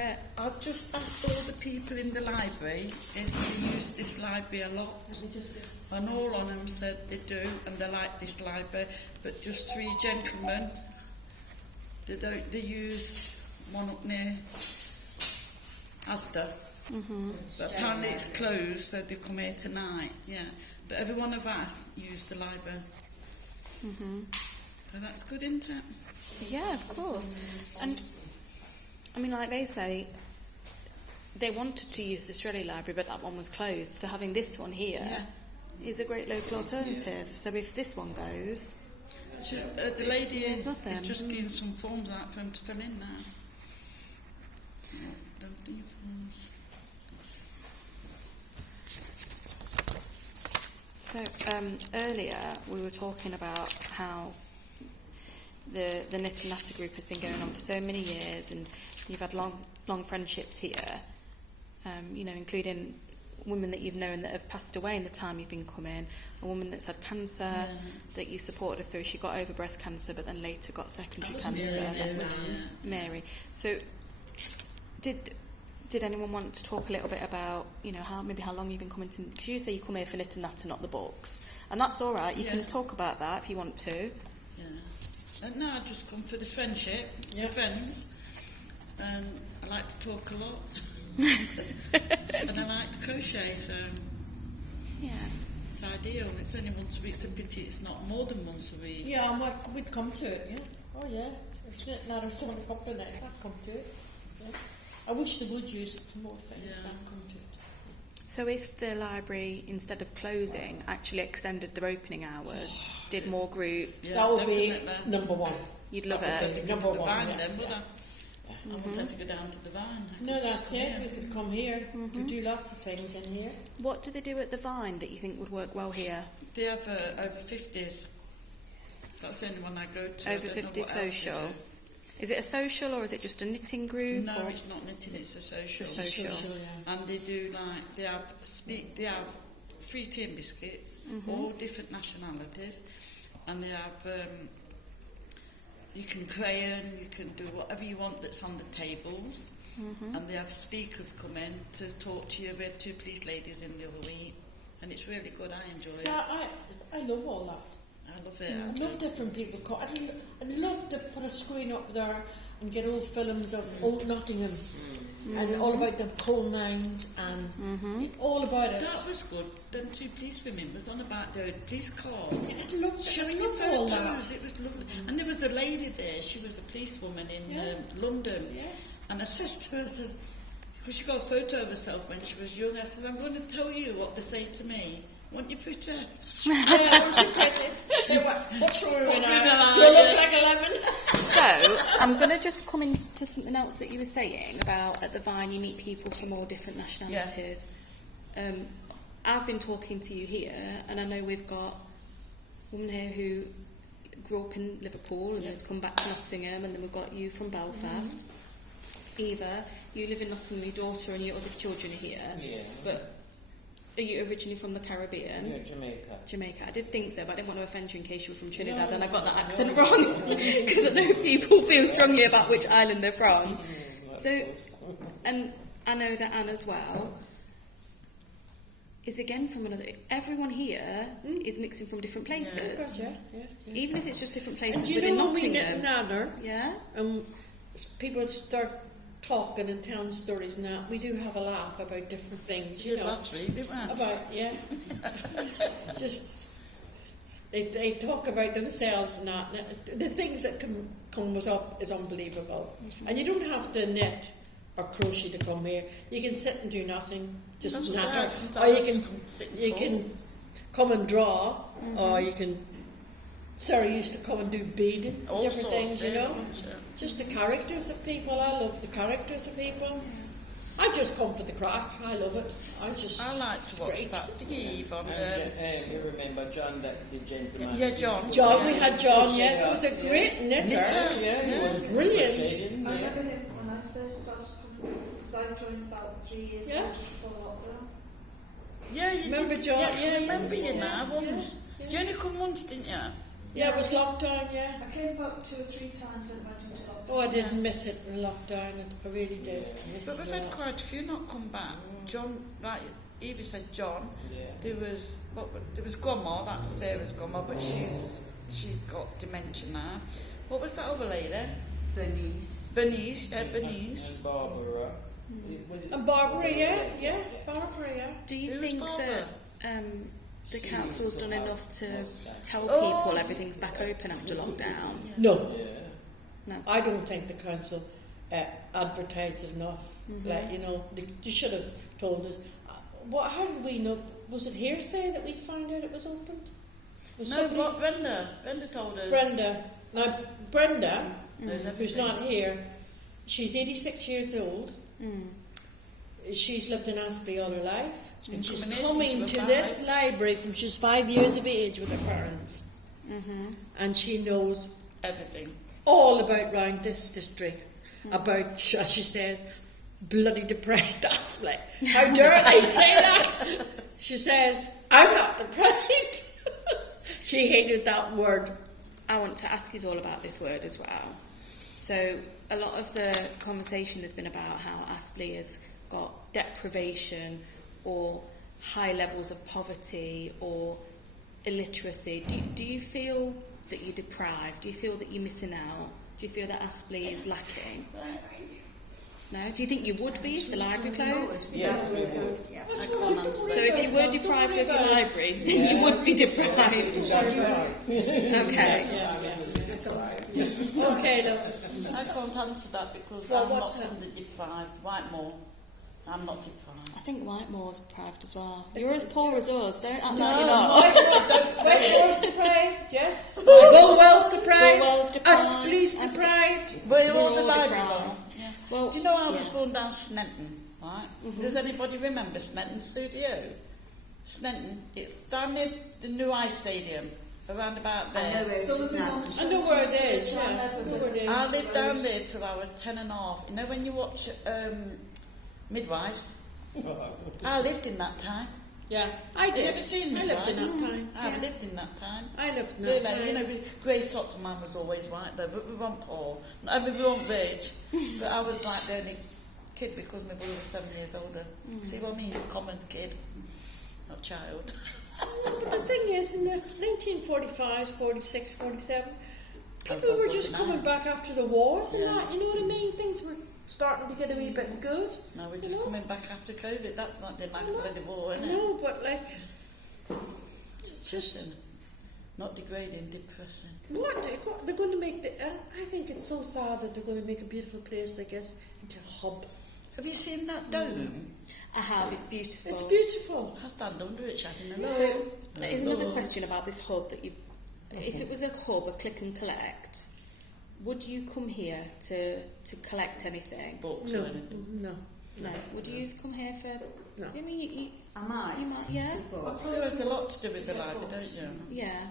Yeah, I've just asked all the people in the library if they use this library a lot, and all of them said they do, and they like this library. But just 3 gentlemen, they don't. They use one up near Asda. But apparently it's closed, so they come here tonight. Yeah, but every one of us used the library. So that's good, isn't it? Yeah, of course. And I mean, like they say, they wanted to use the Shirley Library, but that one was closed. So having this one here is a great local alternative. So if this one goes, the lady is just getting some forms out for him to fill in now. Lovely forms. So earlier we were talking about how the Knit and Natter group has been going on for so many years, and you've had long friendships here, you know, including women that you've known that have passed away in the time you've been coming, a woman that's had cancer that you supported her through. She got over breast cancer but then later got secondary cancer. That was Mary. So did anyone want to talk a little bit about, you know, how long you've been coming to, because you say you come here for Knit and Natter, not the books, and that's all right, you can talk about that if you want to. And now I just come for the friendship, the friends. I like to talk a lot, and I like to crochet, so it's ideal. It's only once a week. It's a pity it's not more than once a week. Yeah, we'd come to it, yeah. Oh, yeah. If it didn't matter someone a couple of nights, I'd come to it. Yeah. I wish they would use it for more things. I'd come to it. So if the library, instead of closing, actually extended their opening hours, did more groups... that would be number one. You'd love it. it. To go to the Vine then, would I? I wanted to go down to the Vine. No, that's it. We could come here. We do lots of things in here. What do they do at the Vine that you think would work well here? They have over 50s. That's the only one I go to. Over 50 social. Is it a social or is it just a knitting group? No, or? it's not knitting, it's a social. It's a social. And they do they have free tea and biscuits, all different nationalities, and they have you can crayon, you can do whatever you want that's on the tables, and they have speakers come in to talk to you. We had 2 police ladies in the other week, and it's really good. I enjoy it. I love all that. I love it. I love different people. I'd love to put a screen up there and get old films of old Nottingham and all about the coal mines and all about it. That was good. Them 2 police women was on about their police cars. Yeah, I'd love showing all photos. that. It was lovely. And there was a lady there. She was a policewoman in London. Yeah. And I says to her, because she got a photo of herself when she was young, I said, I'm going to tell you what they say to me. Want you pretty? Yeah, want you pretty? What's wrong with that? Do I look like a lemon? So, I'm going to just come into something else that you were saying about at the Vine you meet people from all different nationalities. Yeah. I've been talking to you here, and I know we've got a woman here who grew up in Liverpool and has come back to Nottingham, and then we've got you from Belfast. Eva, you live in Nottingham, your daughter and your other children are here. Yeah. But are you originally from the Caribbean? Yeah, Jamaica. Jamaica. I did think so, but I didn't want to offend you in case you were from Trinidad and I got that accent wrong. Because I know people feel strongly about which island they're from. So, and I know that Anne as well is again from another... Everyone here is mixing from different places. Yeah. Even if it's just different places and within Nottingham. Natter. Yeah. People start talking and telling stories now. We do have a laugh about different things, you know. Last week, didn't we? Just they talk about themselves and that. The things that comes up is unbelievable. And you don't have to knit or crochet to come here. You can sit and do nothing, just natter, or you can come and draw, or you can. Sarah used to come and do beading, different things, you know. Just the characters of people. I love the characters of people. I just come for the crack. I love it. I like to watch that Eve on you remember John, the gentleman? Yeah, John. John, we had John, yes. He was a great knitter. Yeah, he was brilliant. I remember him when I first started coming, because I joined about 3 years after before lockdown. Yeah, you remember did. John? Yeah, I remember you now. Once. You only come once, didn't you? Yeah, it was lockdown, yeah. I came back 2 or 3 times and went into lockdown. Oh, I didn't miss it in lockdown. I really did. I missed But we've it a had lot. quite a few not come back. John, like Evie said, John. Yeah. There was Grandma. That's Sarah's grandma, but she's got dementia now. What was that other lady? Bernice. Bernice. Bernice. And Barbara. Was it And Barbara, yeah. Barbara, yeah. Do you Who was think Barbara? that the council's done enough to tell Oh. people everything's back open after lockdown? No, Yeah. No. I don't think the council advertised enough. Like, you know, they should have told us. How did we know? Was it hearsay that we found out it was opened? Was No, somebody- what Brenda? Brenda told us. Brenda. Now, Brenda, Knows who's everything. not here, she's 86 years old. Mm. She's lived in Aspley all her life. And she's coming here coming since she to was this library from she's 5 years of age with her parents. And she knows Everything. all about round this district, about, as she says, bloody deprived Aspley. How dare I say that? She says, I'm not deprived. She hated that word. I want to ask you all about this word as well. So a lot of the conversation has been about how Aspley has got deprivation or high levels of poverty or illiteracy. Do you feel that you're deprived? Do you feel that you're missing out? Do you feel that Aspley is lacking? No? Do you think you would be if the library closed? Yes, we do. I can't answer So if you were deprived of your library, then you would be deprived. That's right. Okay. Okay, look. I can't answer that because Well, I'm not what's from the deprived. Whitemore. I'm not deprived. I think Whitemore's deprived as well. You're as poor as us, don't act like No, you're not. don't say it. Whitmore's deprived, yes. Bulwell's deprived. Bulwell's deprived. Aspley's deprived. We're all We're the all libraries deprived. are. Yeah. Well, Do you know I was yeah. going down Snetton, right? Does anybody remember Snetton Studio? Snetton, it's down near the new ice stadium, around about I know there. where it Some of is the now. ones- I know where it is, yeah. I know where it is. I lived down there till I was 10 and a half. You know when you watch Midwives? I lived in that time. Yeah, I did. Have you ever seen I lived in Midwives? that time. I've Yeah. lived in that time. I lived in Really, that time. you know, Grace Sotterman was always right there, but we weren't poor. I mean, we weren't rich, but I was like the only kid because my brother was 7 years older. See what I mean? Common kid, not child. But the thing is, in the 1945s, 46, 47, people were just 49. coming back after the wars and Yeah. that, you know what I mean? Things were starting to get a wee bit good. No, we're you just know? coming back after COVID. That's not the lack of the war, isn't it? No, but like, it's just, Depressing. Not degrading, depressing. what they're going to make, I think it's so sad that they're going to make a beautiful place, I guess, into a hub. Have you seen that dome? I have, it's beautiful. It's beautiful. I stand under it chatting alone. So, there's another question about this hub that you... If it was a hub, a click and collect, would you come here to collect anything? Books No, or anything. no. No. Would you come here for... No. I mean, you I might. You might, yeah. But So there's a lot to do with the library, don't you? yeah.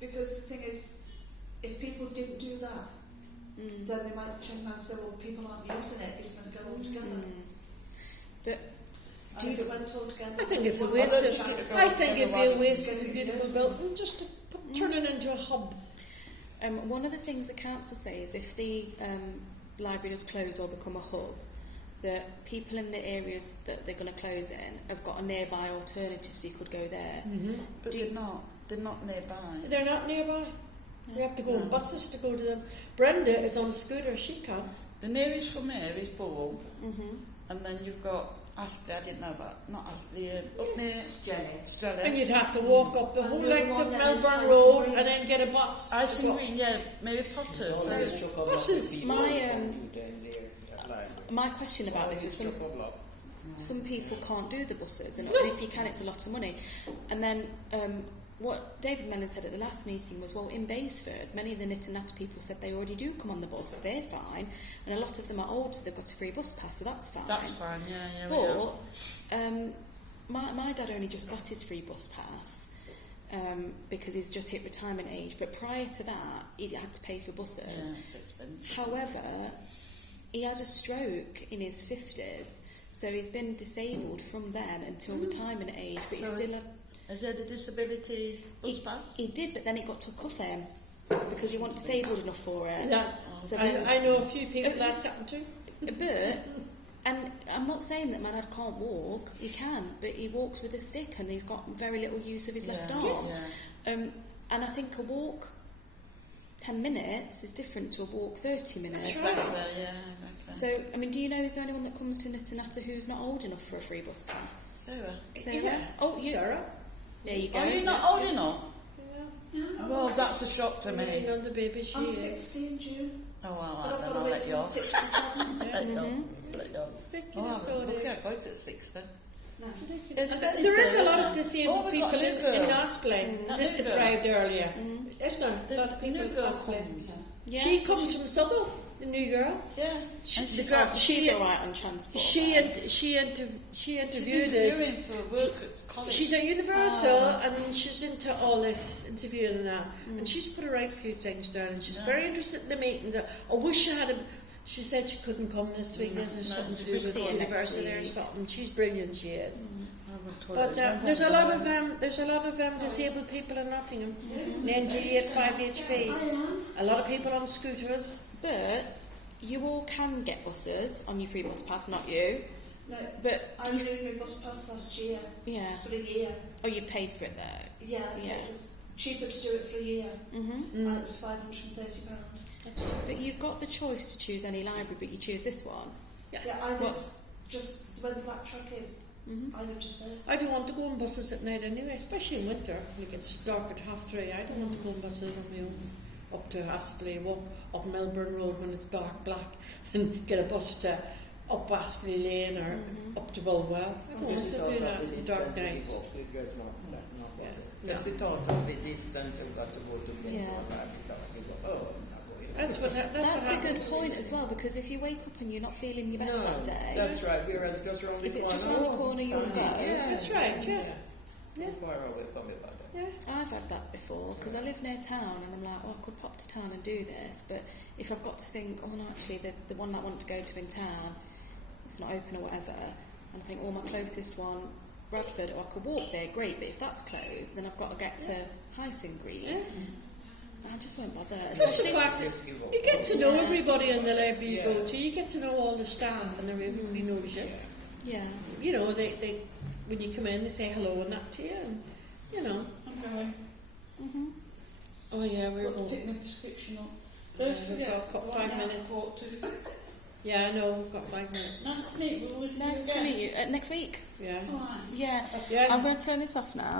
Because the thing is, if people didn't do that, then they might turn around and say, well, people aren't using it, it's going to go all together. But And do you... if it went all together, I think it's a one waste person of, trying to go I think it'd be a together, waste rather of a than beautiful building just to turn it into a hub. one of the things the council says, if the library does close or become a hub, that people in the areas that they're going to close in have got a nearby alternative, so you could go there. But they're not. They're not nearby. They're not nearby. We have to go on buses to go to them. Brenda is on a scooter, she can't. The nearest from here is Ball, and then you've got Aspley. I didn't know about not Aspley. Up near Jelly. Strella. And you'd have to walk up the whole the length one of that is Melbourne Ice Road Green. and then get a bus. Icing Green, yeah, Mary Potters. So So, they took a lot of buses. people My, down there at library. My question about this was some people can't do the buses, and if you can, it's a lot of money. And then what David Mellon said at the last meeting was, well, in Baseford, many of the knit and natter people said they already do come on the bus, they're fine, and a lot of them are old, so they've got a free bus pass, so that's fine. that's fine, yeah. we know. But my dad only just got his free bus pass because he's just hit retirement age, but prior to that, he had to pay for buses. Yeah, it's expensive. However, he had a stroke in his 50s, so he's been disabled from then until retirement age, but he's still Has he had a disability bus pass? He did, but then it got took off him because he wasn't disabled enough for it. Yes. So I, then- I know a few people Oh, that's yes. happened to. But, and I'm not saying that my dad can't walk, he can, but he walks with a stick and he's got very little use of his left arm. Yes. And I think a walk 10 minutes is different to a walk 30 minutes. Exactly, yeah. Okay. So, I mean, do you know, is there anyone that comes to Natter who's not old enough for a free bus pass? Sarah. Sarah? Yeah. Oh, you. Sarah? There you go. Are you not old enough? Yeah. Well, that's a shock to You me. know the baby she I'm is. 60 in June, Oh, well, but I've then got I'll to wait let you till I'm off. 67. Let you off. Let you off. Ridiculous, so Oh, it is. okay, I voted at 60. No. And there is a lot of Oh, disabled we've people got a in new girl. Aspley. That This new girl. deprived earlier. Isn't there? A lot of The people new in girl Aspley. comes. Yeah, She so comes from Southall, the new girl. Yeah. She- And the she's girl- also- she's all right on transport. She though. she she's interviewed us. interviewing for work at college. She's at Universal and she's into all this interviewing and that. And she's put a right few things down and she's very interested in the meetings. I wish I had a. She said she couldn't come this week. There's something to do We'll with see her next university or week. something. She's brilliant. She is. But But there's a lot of disabled people in Nottingham. In NG 85HP. I am. A lot of people on scooters. But you all can get buses on your free bus pass, not you. No, But I you, renewed my bus pass last year yeah. for a year. Oh, you paid for it though. Yeah, Yeah. it was cheaper to do it for a year, Mhm. and it was £530. But you've got the choice to choose any library, but you choose this one. Yeah, I live What's- just where the black truck is. I live just there. I don't want to go on buses at night anyway, especially in winter when it gets dark at 3:30. I don't want to go on buses on my own up to Aspley, walk up Melbourne Road when it's dark black, and get a bus to up Aspley Lane or up to Bulwell. I don't want to do that in dark nights. Yeah. That's the thought of the distance I've got to go to get Yeah. to a rabbit. Oh, I'm not going. That's what That's a good happens. point as well, because if you wake up and you're not feeling your best that day, That's right. We're just around the if it's corner. just around the corner, you'll go. Yeah, That's right, yeah. It's not far away from it, but Yeah. I've had that before because I live near town and I'm like, oh, I could pop to town and do this, but if I've got to think, oh no, actually the one that I want to go to in town, it's not open or whatever, and I think, oh, my closest one, Bradford, or I could walk there, great, but if that's closed, then I've got to get to Hysing Green. Yeah. I just won't bother. Just the Especially, fact that you get to know everybody in the library you go to. You get to know all the staff and everybody knows you. yeah. You know, they when you come in, they say hello and that to you, and you know. I'm going. Mhm. Oh yeah, we're Got to going. pick my prescription up. Yeah, Don't we've forget. got the one 5 I minutes. bought to- Yeah, I know. We've got 5 minutes. Nice to meet you. We'll see Nice you to again. meet you. Next week. Yeah. All right. Yeah. Yes. I'm going to turn this off now.